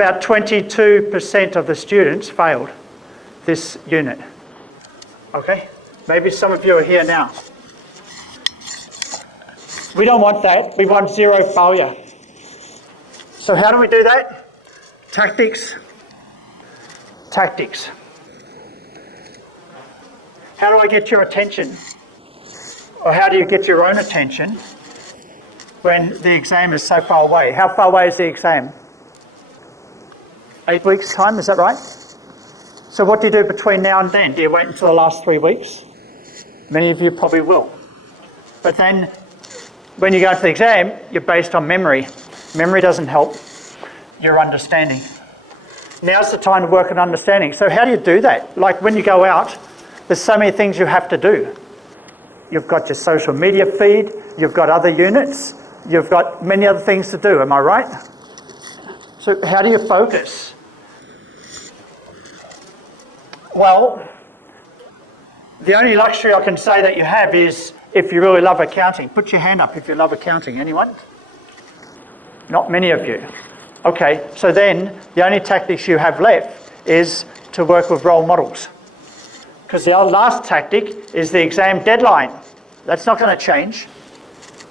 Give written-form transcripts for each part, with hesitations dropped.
about 22% of the students failed this unit. Okay? Maybe some of you are here now. We don't want that. We want zero failure. So how do we do that? Tactics. Tactics. How do I get your attention? Or how do you get your own attention when the exam is so far away? How far away is the exam? 8 weeks' time, is that right? So what do you do between now and then? Do you wait until the last 3 weeks? Many of you probably will. But then when you go to the exam, you're based on memory. Memory doesn't help your understanding. Now's the time to work on understanding. So how do you do that? Like when you go out, there's so many things you have to do. You've got your social media feed, you've got other units, you've got many other things to do, am I right? So how do you focus? Well, the only luxury I can say that you have is if you really love accounting. Put your hand up if you love accounting. Anyone? Not many of you. Okay, so then the only tactics you have left is to work with role models. Because the last tactic is the exam deadline. That's not going to change.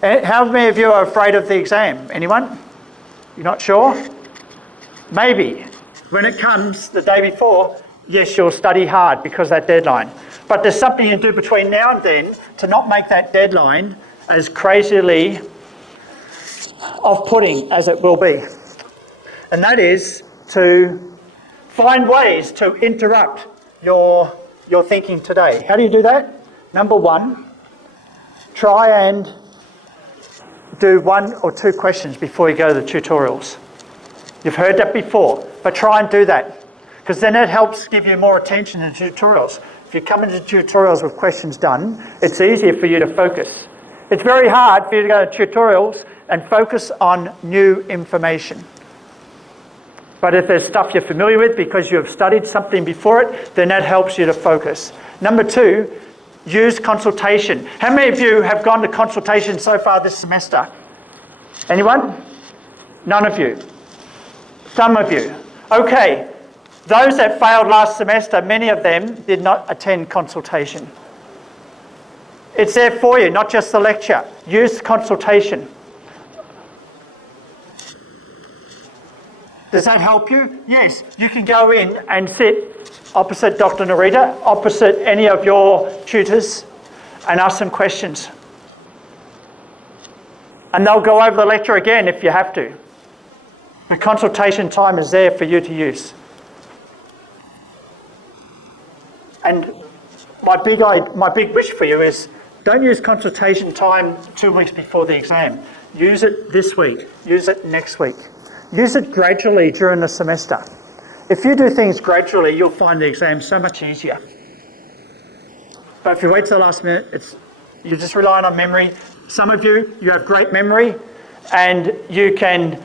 How many of you are afraid of the exam? Anyone? You're not sure? Maybe. When it comes the day before, yes, you'll study hard because of that deadline. But there's something you do between now and then to not make that deadline as crazily off-putting as it will be. And that is to find ways to interrupt your thinking today. How do you do that? Number one, try and do 1 or 2 questions before you go to the tutorials. You've heard that before, but try and do that, because then it helps give you more attention in tutorials. If you come into tutorials with questions done, it's easier for you to focus. It's very hard for you to go to tutorials and focus on new information. But if there's stuff you're familiar with because you've studied something before it, then that helps you to focus. Number 2, use consultation. How many of you have gone to consultation so far this semester? Anyone? None of you. Some of you. Okay. Those that failed last semester, many of them did not attend consultation. It's there for you, not just the lecture. Use consultation. Does that help you? Yes. You can go in and sit opposite Dr. Narita, opposite any of your tutors, and ask them questions. And they'll go over the lecture again if you have to. The consultation time is there for you to use. And my big wish for you is don't use consultation time 2 weeks before the exam. Use it this week. Use it next week. Use it gradually during the semester. If you do things gradually, you'll find the exam so much easier. But if you wait till the last minute, you're just relying on memory. Some of you have great memory and you can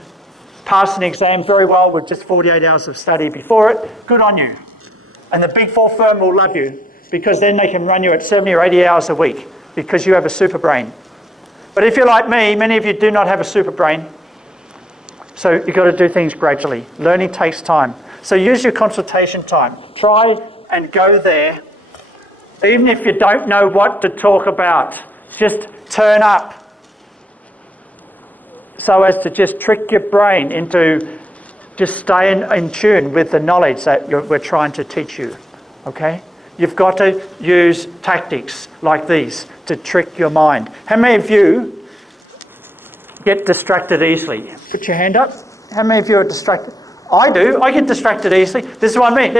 pass an exam very well with just 48 hours of study before it. Good on you. And the Big Four firm will love you because then they can run you at 70 or 80 hours a week because you have a super brain. But if you're like me, many of you do not have a super brain. So you've got to do things gradually. Learning takes time. So use your consultation time. Try and go there. Even if you don't know what to talk about, just turn up so as to just trick your brain into just staying in tune with the knowledge that we're trying to teach you. Okay? You've got to use tactics like these to trick your mind. How many of you get distracted easily? Put your hand up. How many of you are distracted? I do. I get distracted easily. This is what I mean.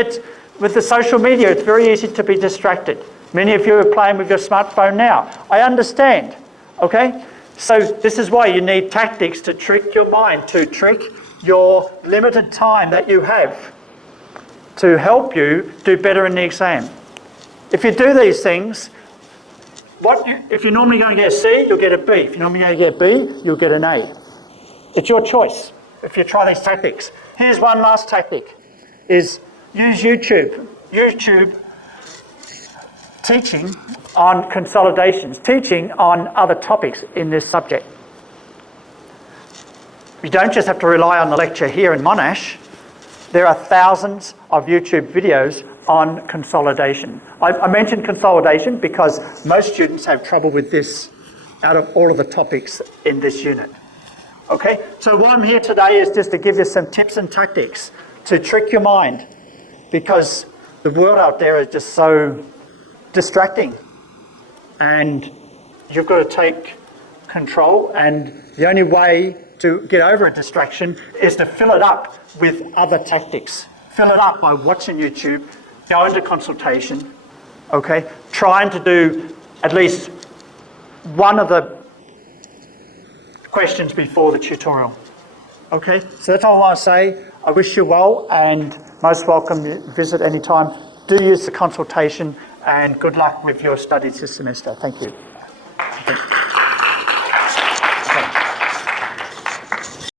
With the social media, it's very easy to be distracted. Many of you are playing with your smartphone now. I understand. Okay? So this is why you need tactics to trick your mind, to trick your limited time that you have to help you do better in the exam. If you do these things, if you're normally going to get a C, you'll get a B. If you're normally going to get a B, you'll get an A. It's your choice if you try these tactics. Here's one last tactic, is use YouTube. YouTube teaching on consolidations, teaching on other topics in this subject. You don't just have to rely on the lecture here in Monash. there are thousands of YouTube videos on consolidation. I mentioned consolidation because most students have trouble with this out of all of the topics in this unit. Okay, so what I'm here today is just to give you some tips and tactics to trick your mind, because the world out there is just so distracting and you've got to take control, and the only way to get over a distraction is to fill it up with other tactics. Fill it up by watching YouTube, go into consultation, okay? Trying to do at least one of the questions before the tutorial. Okay, so that's all I say. I wish you well, and most welcome to visit anytime. Do use the consultation, and good luck with your studies this semester. Thank you.